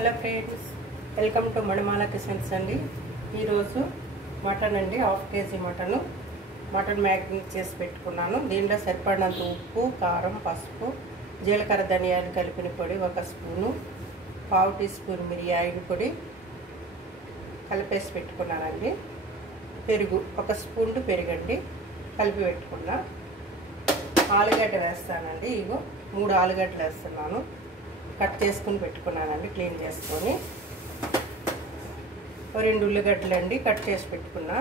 Hello friends, welcome to Manimala kitchens అండి. ఈరోజు mutton అండి, హాఫ్ కేజీ మటన్ మ్యాగ్నేట్ చేసి పెట్టుకున్నాను. దీంట్లో సరిపడినంత ఉప్పు, కారం, పసుపు, జీలకర్ర, ధనియాలు కలిపిన పొడి 1 స్పూను, 1/2 టీ స్పూన్ మిరియాల పొడి కలిపేసి పెట్టుకున్నానండి. పెరుగు 1 స్పూన్ పెరుగండి కలిపి పెట్టుకున్నా. ఆలుగడ్డ వేస్తానండి. ఇగో 3 ఆలుగడ్డలు వేస్తున్నాను. కట్ చేసుకుని పెట్టుకున్నానండి, క్లీన్ చేసుకొని. 2 ఉల్లిగడ్డలు అండి కట్ చేసి పెట్టుకున్నా.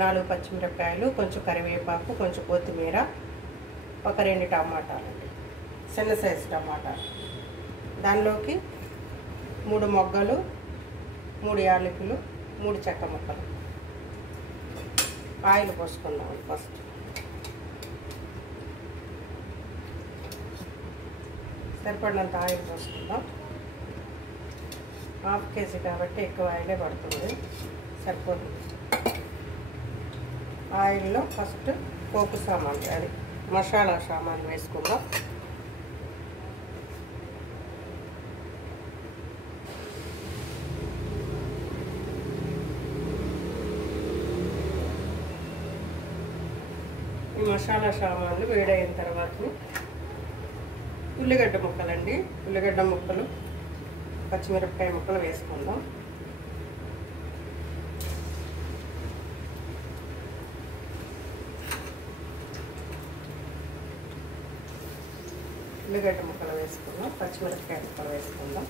4 పచ్చిమిరపకాయలు, కొంచెం కరివేపాకు, కొంచెం కొత్తిమీర, 2 టమాటాలు అండి, చిన్న సైజు టమాటాలు. దానిలోకి 3 మొగ్గలు, 3 యాలకులు, 3 చెక్క ముక్కలు. ఆయిల్ పోసుకుందాం. ఫస్ట్ సరిపడినంత ఆయిల్ పోసుకుందాం. హాఫ్ కేజీ కాబట్టి ఎక్కువ ఆయిలే పడుతుంది, సరిపోతుంది. ఆయిల్లో ఫస్ట్ పోపు సామాన్లు, అది మసాలా సామాన్లు వేసుకుందాం. ఈ మసాలా సామాన్లు వేడైన తర్వాత ఉల్లిగడ్డ ముక్కలండి, ఉల్లిగడ్డ ముక్కలు, పచ్చిమిరపకాయ ముక్కలు వేసుకుందాం. ఉల్లిగడ్డ ముక్కలు వేసుకుందాం, పచ్చిమిరపకాయ ముక్కలు వేసుకుందాం.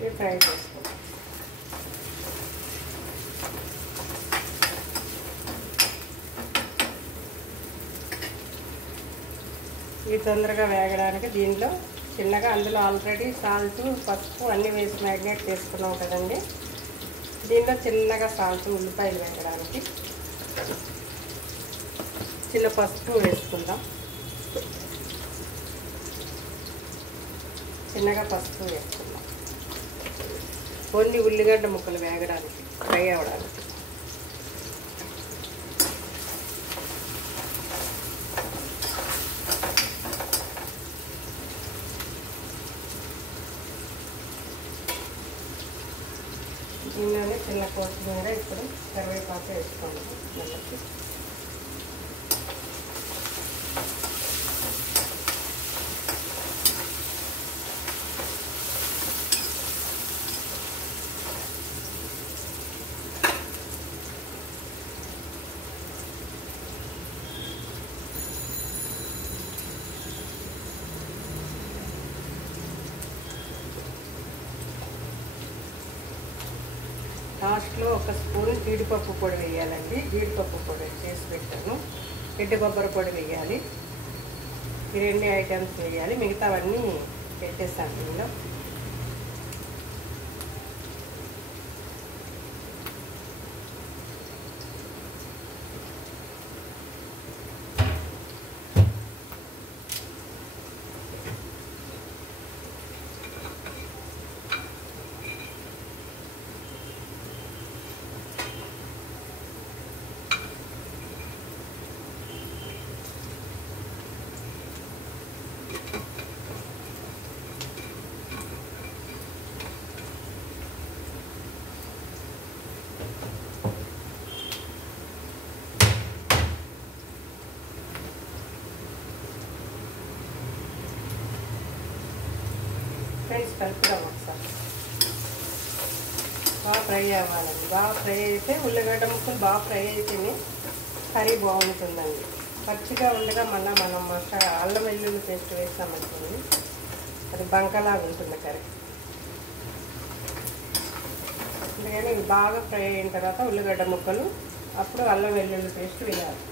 ఇవి ఫ్రై చేసుకుందాం. ఇవి తొందరగా వేగడానికి దీనిలో చిన్నగా, అందులో ఆల్రెడీ సాల్ట్, పసుపు అన్నీ వేసి మ్యాగ్నేట్ చేసుకున్నాం కదండి. దీనిలో చిన్నగా సాల్ట్, ఉల్లిపాయలు వేగడానికి చిన్న పసుపు వేసుకుందాం. చిన్నగా పసుపు వేసుకుందాం. కొన్ని ఉల్లిగడ్డ ముక్కలు వేగడానికి, ఫ్రై అవ్వడానికి. దీనిలోనే చిన్న కొత్తిమీర, ఇప్పుడు కరివేపాకు వేసుకోండి. నెలకి లాస్ట్లో 1 స్పూన్ జీడిపప్పు పొడి వేయాలండి. జీడిపప్పు పొడి చేసి పెట్టాను. ఎండు కొబ్బరి పొడి వేయాలి. ఈ 2 ఐటమ్స్ వేయాలి. మిగతావన్నీ పెట్టేస్తాను దీనిలో. ఫ్రెండ్స్, కలుపుదాం ఒకసారి. బాగా ఫ్రై అవ్వాలండి. బాగా ఫ్రై అయితే, ఉల్లిగడ్డ ముక్కలు బాగా ఫ్రై అయితేనే కర్రీ బాగుంటుందండి. పచ్చిగా ఉండగా మళ్ళీ మనం అల్లం వెల్లుల్లి పేస్ట్ వేసామనుకోండి, అది బంకలాగా ఉంటుంది కర్రీ. అందుకని ఇవి బాగా ఫ్రై అయిన తర్వాత ఉల్లిగడ్డ ముక్కలు, అప్పుడు అల్లం వెల్లుల్లి పేస్ట్ వేయాలి.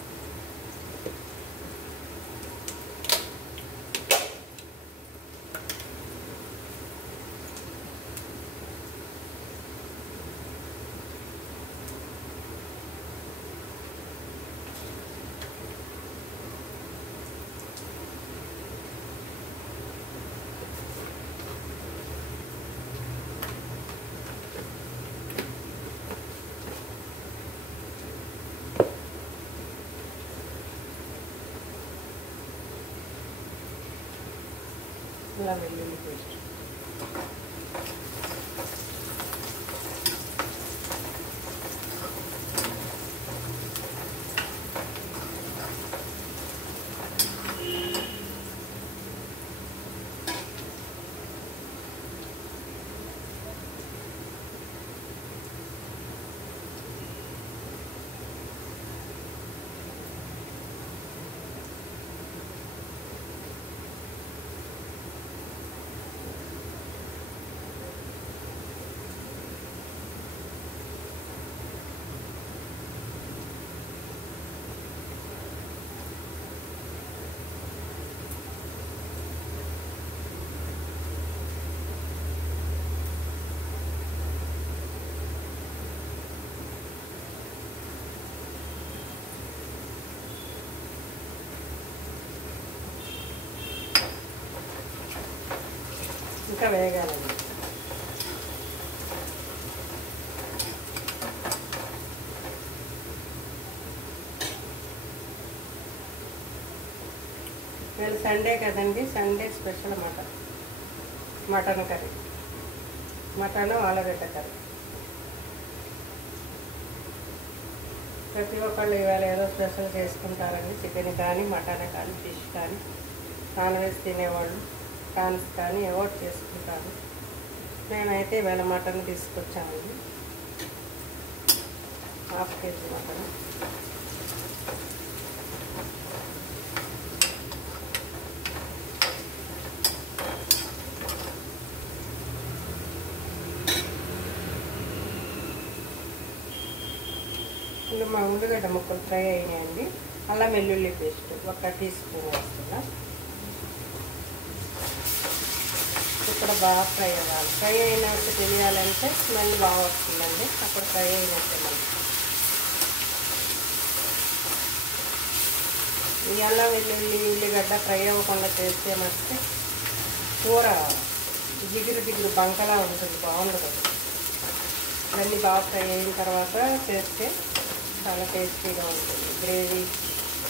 అల్లం వెల్లుల్లి పేస్ట్. ఇంకా వేగాలండి. నేను సండే కదండి, Sunday special mutton curry, mutton ఆలుగడ్డ కర్రీ. ప్రతి ఒక్కళ్ళు ఇవాళ ఏదో స్పెషల్ చేసుకుంటారండి. చికెన్ కానీ, మటన్ కానీ, ఫిష్ కానీ, నాన్ వెజ్ తినేవాళ్ళు ప్రాన్స్ కానీ అవాయిడ్ చేసుకుంటాను. నేనైతే ఇవాళ మటన్ తీసుకొచ్చానండి, 1/2 kg మటన్. ఇంకా మా ఉల్లిగడ్డ ముక్కలు ఫ్రై అయినాయండి. అల్లం వెల్లుల్లి పేస్ట్ 1 టీ స్పూన్ వేస్తున్నా. ఇక్కడ బాగా ఫ్రై అవ్వాలి. ఫ్రై అయినట్టు తెలియాలంటే స్మెల్ బాగా వస్తుందండి, అప్పుడు ఫ్రై అయినట్టే. మనకి ఈ అల్లం వెల్లుల్లి ఉల్లిగడ్డ ఫ్రై అవ్వకుండా చేస్తే మస్తే కూర జిగురు బంకలా ఉంటుంది, బాగుంటుంది. ఇవన్నీ బాగా ఫ్రై అయిన తర్వాత చేస్తే చాలా టేస్టీగా ఉంటుంది. గ్రేవీ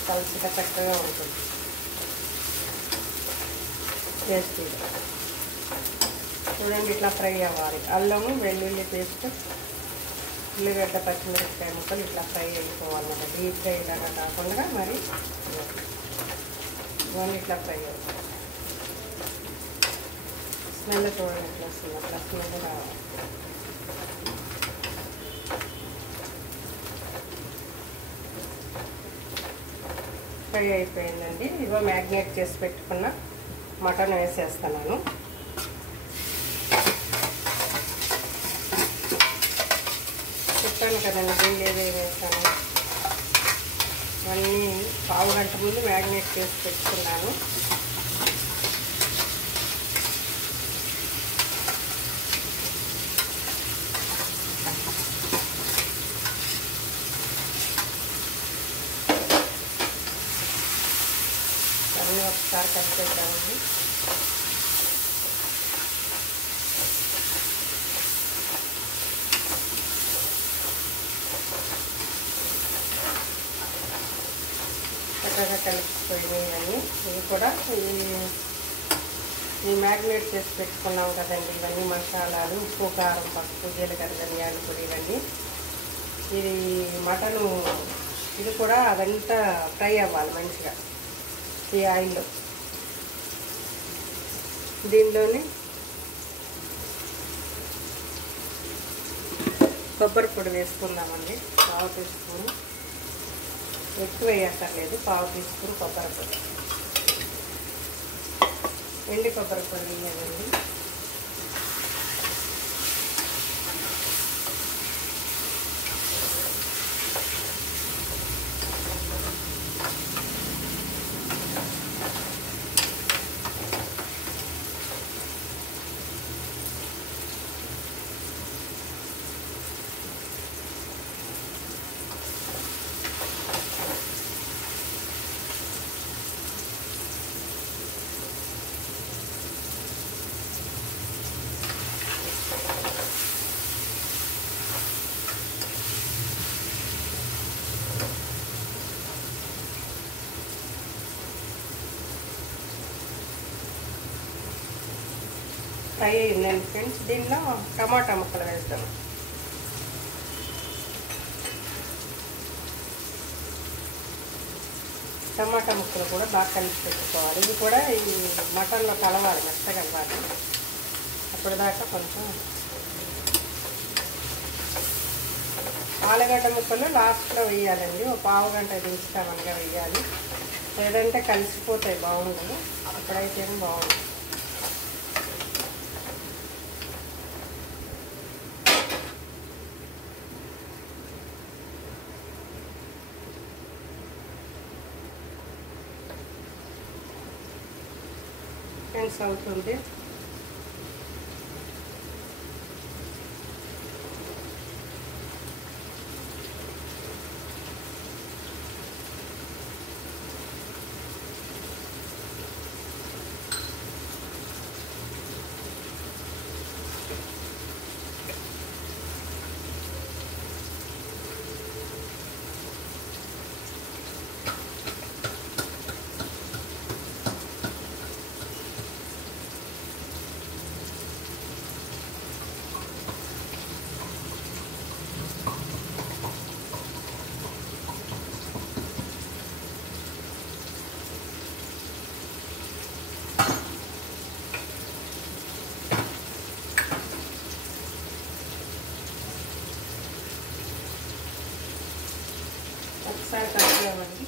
కలిసిగా చక్కగా ఉంటుంది, టేస్టీగా. చూడండి ఇట్లా ఫ్రై అవ్వాలి. అల్లము వెల్లుల్లి పేస్ట్, ఉల్లిగడ్డ, పచ్చిమిరపకాయ ముక్కలు ఇట్లా ఫ్రై అయిపోవాలన్నమాట. డీప్ ఫ్రై లాగా కాకుండా మరి ఇవన్నీ ఇట్లా ఫ్రై అవుతాయి. స్మెల్ చూడండి ఇట్లా వస్తుంది, అట్లా స్మెల్ రావాలి. ఫ్రై అయిపోయిందండి. ఇవో మ్యాగ్నేట్ చేసి పెట్టుకున్న మటన్ వేసేస్తున్నాను. చెప్పాను కదండి దీన్ని ఏదేమి వేస్తాను. అన్నీ 1/2 గంట ముందు మ్యాగ్నేట్ చేసి పెట్టుకున్నాను. అన్నీ ఒకసారి కలిపేద్దామండి. చక్కగా కలిసిపోయినాయి. ఇవి కూడా ఈ మ్యాగ్నేట్ చేసి పెట్టుకున్నాం కదండి. ఇవన్నీ మసాలాలు, ఉప్పు, కారం, పసుపు, జీలకర్ర, ధనియాల పొడి, ఇవన్నీ. ఇది మటను ఇది కూడా అదంతా ఫ్రై అవ్వాలి మంచిగా ఈ ఆయిల్లో. దీనిలోని కొబ్బరి పొడి వేసుకుందామండి. 1/2 టీ స్పూన్, ఎక్కువ వేయక్కర్లేదు. 1/2 టీ స్పూన్ కొబ్బరి పొడి, ఎండి కొబ్బరి పొడి వేయాలండి. ఫ్రై అయిందండి ఫ్రెండ్స్. దీనిలో టమాటా ముక్కలు వేస్తాము. టమాటా ముక్కలు కూడా బాగా కలిపి పెట్టుకోవాలి. ఇది కూడా ఈ మటన్లో కలవాలి, మెత్తగా కలవాలి. అప్పటిదాకా కొంచెం ఆలుగడ్డ ముక్కలు లాస్ట్లో వేయాలండి. ఒక పావు గంట దించుతామనగా వేయాలి, లేదంటే కలిసిపోతాయి, బాగుండదు. అప్పుడైతేనే బాగుంటుంది. ఫ్రెండ్స్ అవుతుంది. ఒకసారి కలిపామండి.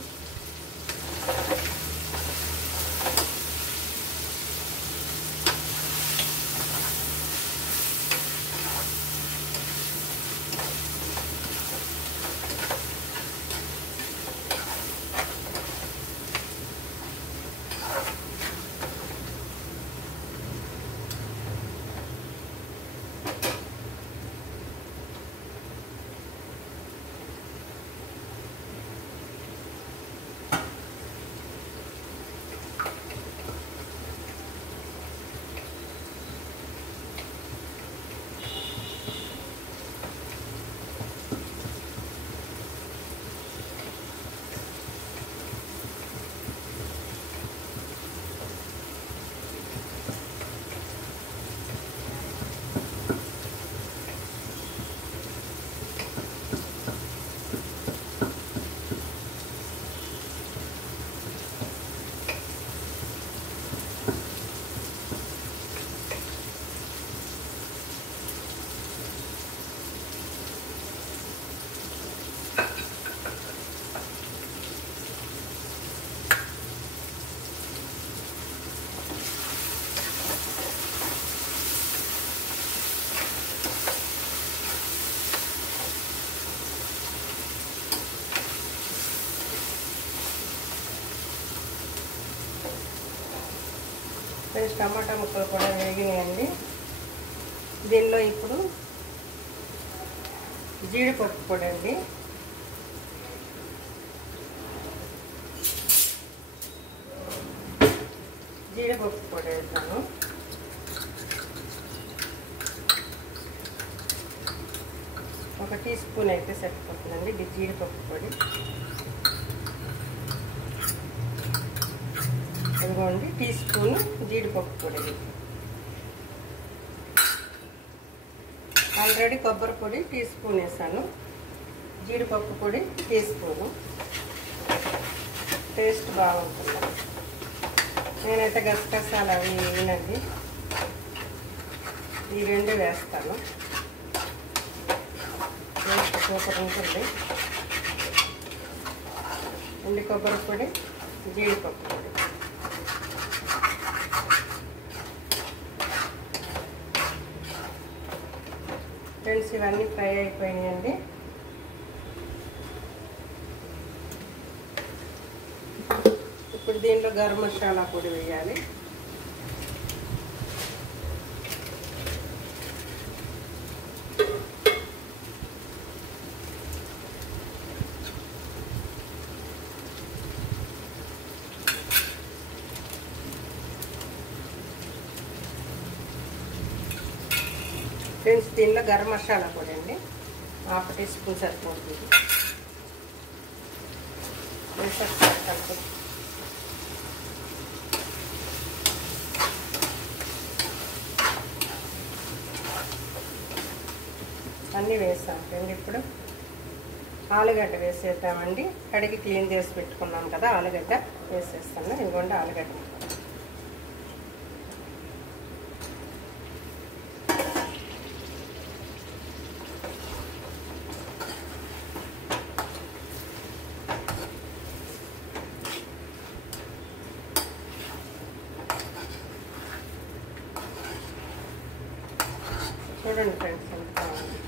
టమాటా ముక్కలు కూడా వేగినాయండి. దీనిలో ఇప్పుడు జీడిపప్పు పొడి అండి. జీడిపప్పు పొడి వేస్తాను. ఒక టీ స్పూన్ అయితే సరిపోతుందండి ఇది జీడిపప్పు పొడి. ఇదిగోండి టీ స్పూన్ జీడిపప్పు పొడి. ఆల్రెడీ కొబ్బరి పొడి టీ స్పూన్ వేసాను, జీడిపప్పు పొడి టీ స్పూను. టేస్ట్ బాగుంటుంది. నేనైతే గసగసాలు అవి వేయనండి, ఈ రెండు వేస్తాను. టేస్ట్ సూపర్ ఉంటుంది. ఎండి కొబ్బరి పొడి, జీడిపప్పు పొడి. ఫ్రెండ్స్ ఇవన్నీ ఫ్రై అయిపోయినాయండి. ఇప్పుడు దీంట్లో గరం మసాలా పొడి వేయాలి. ఫ్రెండ్స్ దీనిలో గరం మసాలా పొడి అండి, హాఫ్ టీ స్పూన్ సరిపోతుంది. కలిపి అన్నీ వేసాం ఫ్రెండ్. ఇప్పుడు ఆలుగడ్డ వేసేద్దామండి. కడిగి క్లీన్ చేసి పెట్టుకున్నాం కదా, ఆలుగడ్డ వేసేస్తాను. ఇదిగోండి ఆలుగడ్డ. చూడండి ఫ్రెండ్స్ ఎంత బాగుంది.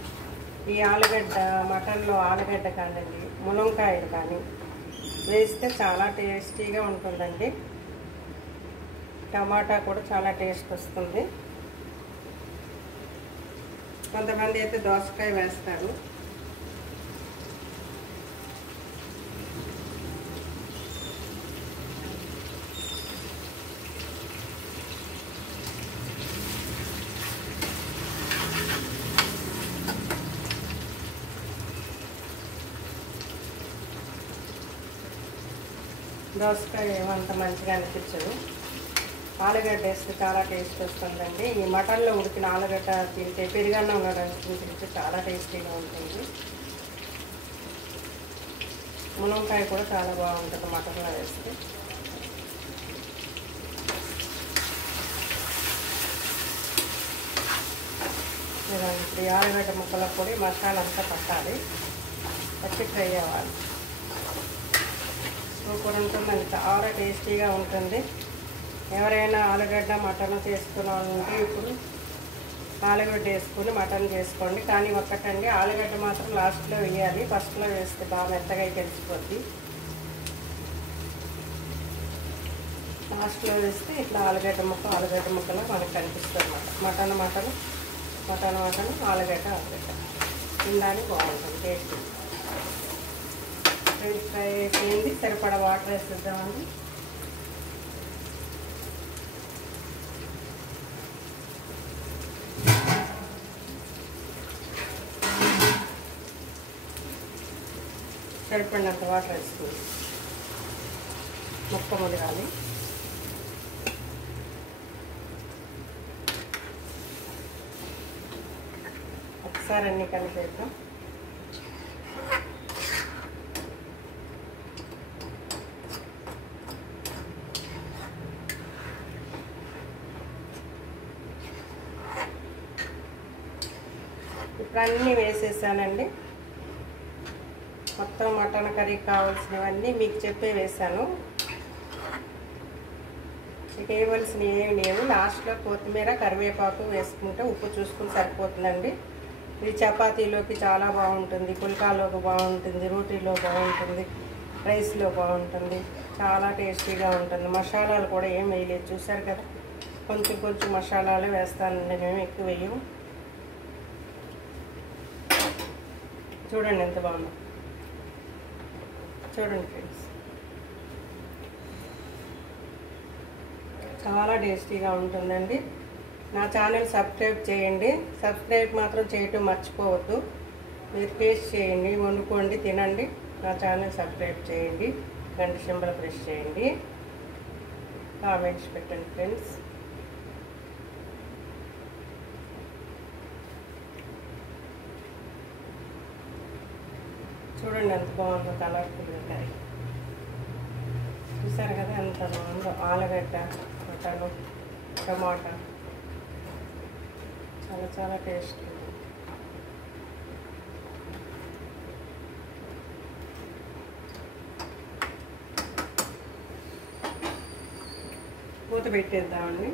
ఈ ఆలుగడ్డ మటన్లో ఆలుగడ్డ కానివ్వండి, మునక్కాయలు కానీ వేస్తే చాలా టేస్టీగా ఉంటుందండి. టమాటా కూడా చాలా టేస్ట్ వస్తుంది. కొంతమంది అయితే దోసకాయ వేస్తారు. దోసకాయ ఏమంత మంచిగా అనిపించదు. ఆలుగడ్డ వేస్తే చాలా టేస్ట్ వస్తుందండి. ఈ మటన్లో ఉడికిన ఆలుగడ్డ తింటే పెరుగన్నంలో నంచుకుని తింటే చాలా టేస్టీగా ఉంటుంది. మునక్కాయ కూడా చాలా బాగుంటుంది మటన్లో వేస్తే. ఇప్పుడు ఈ ఆలుగడ్డ ముక్కల పొడి మసాలా అంతా పట్టాలి, పచ్చి ఫ్రై అవ్వాలి. సూపర్ ఉంటుందండి, చాలా టేస్టీగా ఉంటుంది. ఎవరైనా ఆలుగడ్డ మటన్ చేసుకున్నామంటే ఇప్పుడు ఆలుగడ్డ వేసుకుని మటన్ చేసుకోండి. కానీ ఒక్కటండి, ఆలుగడ్డ మాత్రం లాస్ట్లో వేయాలి. ఫస్ట్లో వేస్తే బాగా మెత్తగా తెలిసిపోద్ది. లాస్ట్లో వేస్తే ఇట్లా ఆలుగడ్డ ముక్కలో మనకు కనిపిస్తుంది అన్నమాట. మటన్ ఆలుగడ్డ తినడానికి బాగుంటుంది, టేస్ట్. ఫ్రెంచ్ ఫ్రై అయిపోయింది. సరిపడా వాటర్ వేసేద్దామండి. సరిపడినంత వాటర్ వేసుకుంది. ముక్క ముడగాలి. ఒకసారి అన్నీ కలిపేద్దాం. ఇప్పుడు అన్నీ వేసేసానండి. మొత్తం మటన్ కర్రీకి కావాల్సినవన్నీ మీకు చెప్పే వేసాను. మీకు వేయవలసినవి ఏమి లేవు. లాస్ట్లో కొత్తిమీర కరివేపాకు వేసుకుంటే ఉప్పు చూసుకుని సరిపోతుందండి. ఇది చపాతీలోకి చాలా బాగుంటుంది, పుల్కాలోకి బాగుంటుంది, రోటీలో బాగుంటుంది, రైస్లో బాగుంటుంది. చాలా టేస్టీగా ఉంటుంది. మసాలాలు కూడా ఏం వేయలేదు, చూసారు కదా. కొంచెం మసాలాలు వేస్తానండి, మేము ఎక్కువ వేయము. చూడండి ఎంత బాగుందో. చూడండి ఫ్రెండ్స్, చాలా టేస్టీగా ఉంటుందండి. నా ఛానల్ సబ్స్క్రైబ్ చేయండి. సబ్స్క్రైబ్ మాత్రం చేయటం మర్చిపోవద్దు. మీరు టేస్ట్ చేయండి, వండుకోండి, తినండి. నా ఛానల్ సబ్స్క్రైబ్ చేయండి, గంట సింబల్ ప్రెస్ చేయండి, కామెంట్స్ పెట్టండి ఫ్రెండ్స్. చూడండి ఎంత బాగుందో, కలర్ఫుల్గా కర్రీ. చూసారు కదా ఎంత బాగుందో. ఆలుగడ్డ, మటను, టమాటా చాలా టేస్ట్. మూత పెట్టేద్దామండి.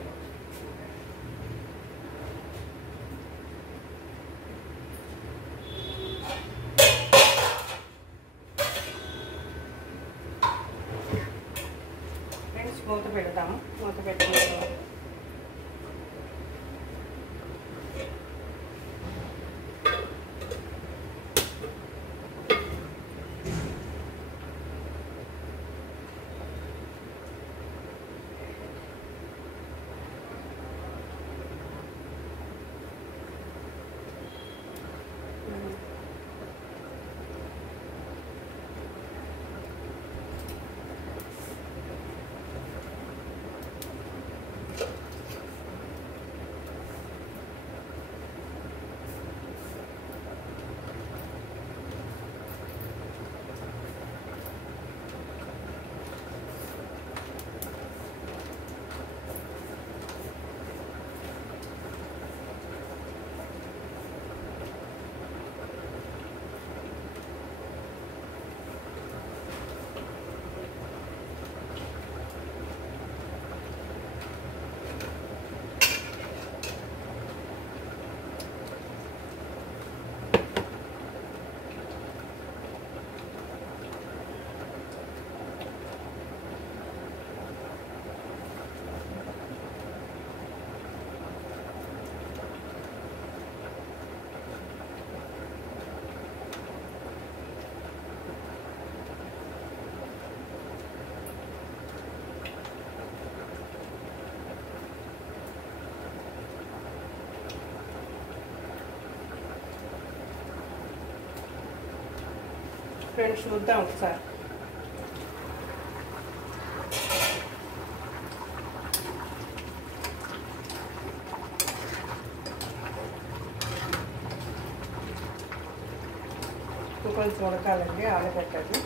మూత పెడతాము. మూత పెట్టి ఫ్రెండ్స్ చూద్దాం ఒకసారి. కొంచెం ఉడకాలండి ఆలుగడ్డలు.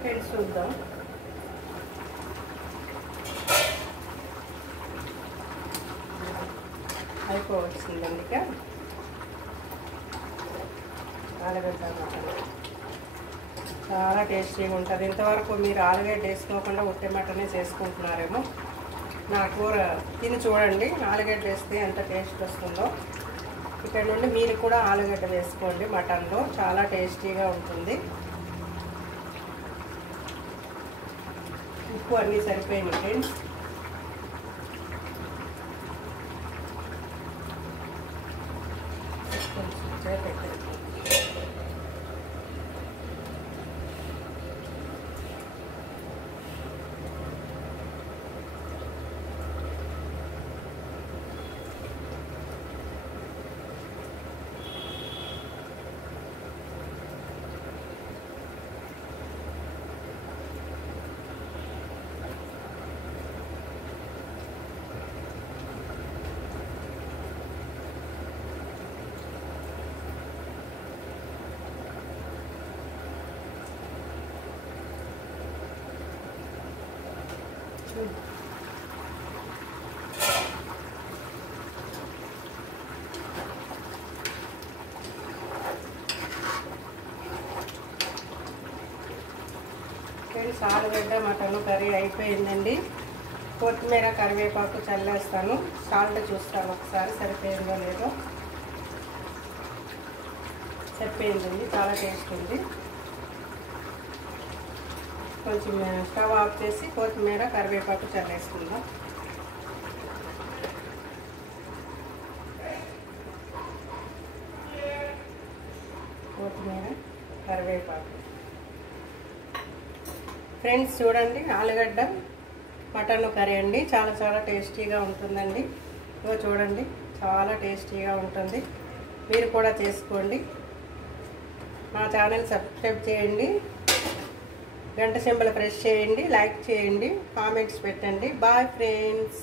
ఫ్రెండ్స్ చూద్దాం. అయిపోవచ్చిందండి. ఇక ఆలుగడ్డ మటన్ చాలా టేస్టీగా ఉంటుంది. ఇంతవరకు మీరు ఆలుగడ్డ వేసుకోకుండా ఉట్టి మటనే చేసుకుంటున్నారేమో. నా కూర తిని చూడండి, ఆలుగడ్డ వేస్తే ఎంత టేస్ట్ వస్తుందో. ఇక్కడ నుండి మీరు కూడా ఆలుగడ్డ వేసుకోండి మటన్లో, చాలా టేస్టీగా ఉంటుంది. ఉప్పు అన్నీ సరిపోయినాయి ఫ్రెండ్స్. ఫ్రెండ్స్ ఆలుగడ్డ మటన్ కర్రీ అయిపోయిందండి. కొత్తిమీర కరివేపాకు చల్లేస్తాను. సాల్ట్ చూస్తాను ఒకసారి సరిపోయిందో లేదో. సరిపోయిందండి, చాలా టేస్ట్ ఉంది. కొంచెం స్టవ్ ఆఫ్ చేసి కొత్తిమీర కరివేపాకు చల్లేసుకుందాం. కొత్తిమీర కరివేపాకు. ఫ్రెండ్స్ చూడండి, ఆలుగడ్డ మటన్ కర్రీ అండి. చాలా చాలా టేస్టీగా ఉంటుందండి. ఇగో చూడండి, చాలా టేస్టీగా ఉంటుంది. మీరు కూడా చేసుకోండి. నా ఛానల్ సబ్స్క్రైబ్ చేయండి, గంట సింబల్ ప్రెస్ చేయండి, లైక్ చేయండి, కామెంట్స్ పెట్టండి. Bye friends.